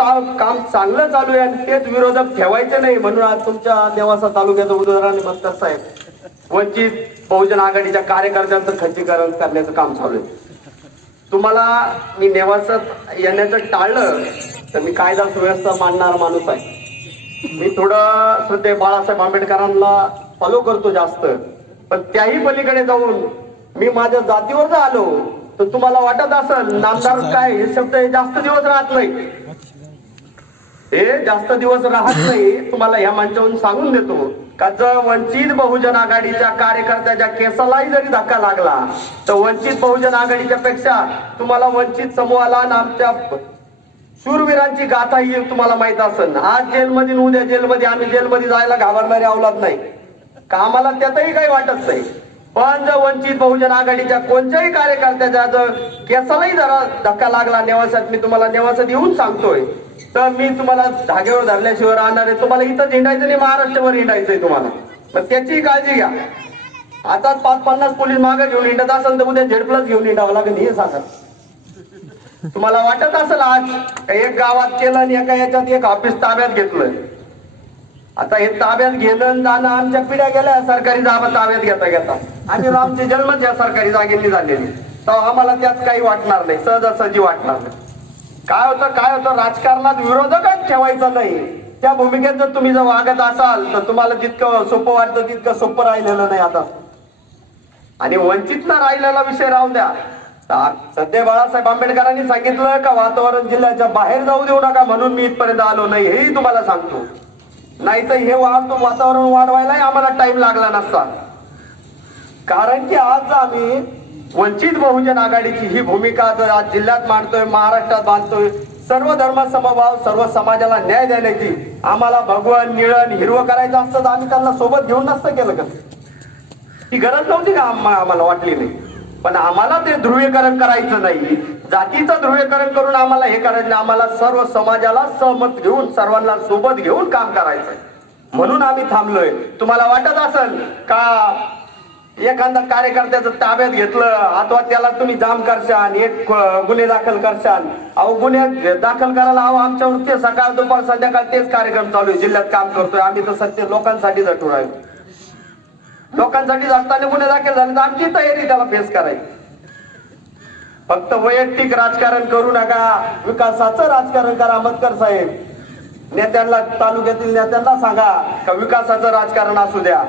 चा- काम चांगलं चालू आहे आणि तेच विरोधक ठेवायचे नाही म्हणून आज तुमच्या देवासा तालुक्याचं उदाहरण म्हणतात साहेब वंचित बहुजन आघाडीच्या कार्यकर्त्यांचं खच्चीकरण करण्याचं काम चालू आहे. तुम्हाला मी नेवासात येण्याचं टाळलं तर मी कायदा सुव्यवस्था मांडणार माणूस आहे. मी थोडं श्रद्धे बाळासाहेब आंबेडकरांना फॉलो करतो जास्त. पण त्याही पलीकडे जाऊन मी माझ्या जातीवर जर आलो तर तुम्हाला वाटत असेल नामदार काय हे शब्द हे जास्त दिवस राहत नाही हे जास्त दिवस राहत नाही. तुम्हाला या मंचावरून सांगून देतो. का जर वंचित बहुजन आघाडीच्या कार्यकर्त्याच्या केसालाही जरी धक्का लागला तर वंचित बहुजन आघाडीच्या पेक्षा तुम्हाला वंचित समूहाला आणि आमच्या शूरवीरांची गाथा ही तुम्हाला माहीत असेल. आज जेलमध्ये उद्या जेलमध्ये आम्ही जेलमध्ये जायला घाबरणारे अवलाद नाही. का आम्हाला त्यातही काही वाटत नाही. पण जर वंचित बहुजन आघाडीच्या कोणत्याही कार्यकर्त्याच्या जर केसालाही जरा धक्का लागला नेवासात मी तुम्हाला नेवासात येऊन सांगतोय. तर मी तुम्हाला धाग्यावर धरल्याशिवाय राहणार आहे. तुम्हाला इथं हिंडायचं नाही महाराष्ट्रभर हिंडायचंय तुम्हाला. मग त्याचीही काळजी घ्या. आता पाच पन्नास पोलीस मागे घेऊन हिंडत असेल तर उद्या झेड प्लस घेऊन हिंडावं लागेल हे सांगा. तुम्हाला वाटत असेल आज एक गावात केलं आणि एका याच्यात एक ऑफिस ताब्यात घेतलं आता हे ताब्यात घेणं जाणं आमच्या पिढ्या गेल्या सरकारी जागा ताब्यात घेता घेता. आणि आमचे जन्मच या सरकारी जागेंनी झालेली. तर आम्हाला त्यात काही वाटणार नाही सहजासहजी वाटणार नाही. काय होतं काय होतं राजकारणात विरोधकच ठेवायचा नाही. त्या भूमिकेत जर तुम्ही जर वागत असाल तर तुम्हाला जितकं सोपं वाटतं तितकं सोपं राहिलेलं नाही आता. आणि वंचित न राहिलेला विषय राहून द्या. सध्या बाळासाहेब आंबेडकरांनी सांगितलं का वातावरण जिल्ह्याच्या बाहेर जाऊ देऊ नका म्हणून मी इथपर्यंत आलो नाही हेही तुम्हाला सांगतो. नाही तर हे वाढ वातावरण वाढवायलाही आम्हाला टाइम लागला नसता. कारण की आज आम्ही वंचित बहुजन आघाडीची ही भूमिका जर आज जिल्ह्यात मांडतोय महाराष्ट्रात बांधतोय सर्व धर्म समभाव सर्व समाजाला न्याय देण्याची आम्हाला भगवान निळण हिरवं करायचं असतं तर आम्ही त्यांना सोबत घेऊन नसतं केलं का? ती गरज नव्हती का आम्हाला वाटली नाही? पण आम्हाला ते ध्रुवीकरण करायचं नाही. जातीचं ध्रुवीकरण करून आम्हाला हे करायचं. नाही आम्हाला सर्व समाजाला सहमत घेऊन सर्वांना सोबत घेऊन काम करायचंय. म्हणून आम्ही थांबलोय. तुम्हाला वाटत असेल का एखादा कार्यकर्त्याचं ताब्यात घेतलं अथवा त्याला तुम्ही जाम करशान एक गुन्हे दाखल करशान. अहो गुन्हे दाखल करायला अहो आमच्यावर ते सकाळ दुपार संध्याकाळ तेच कार्यक्रम चालू आहे. जिल्ह्यात काम करतोय. आम्ही तर सत्य लोकांसाठी झटून राहिलो. लोकांसाठी असताना गुन्हे दाखल झाले तर आमची तयारी त्याला फेस करायची. फक्त वैयक्तिक राजकारण करू नका. विकासाचं राजकारण करा आंबेडकर साहेब. नेत्यांना तालुक्यातील नेत्यांना सांगा का विकासाचं राजकारण असू द्या.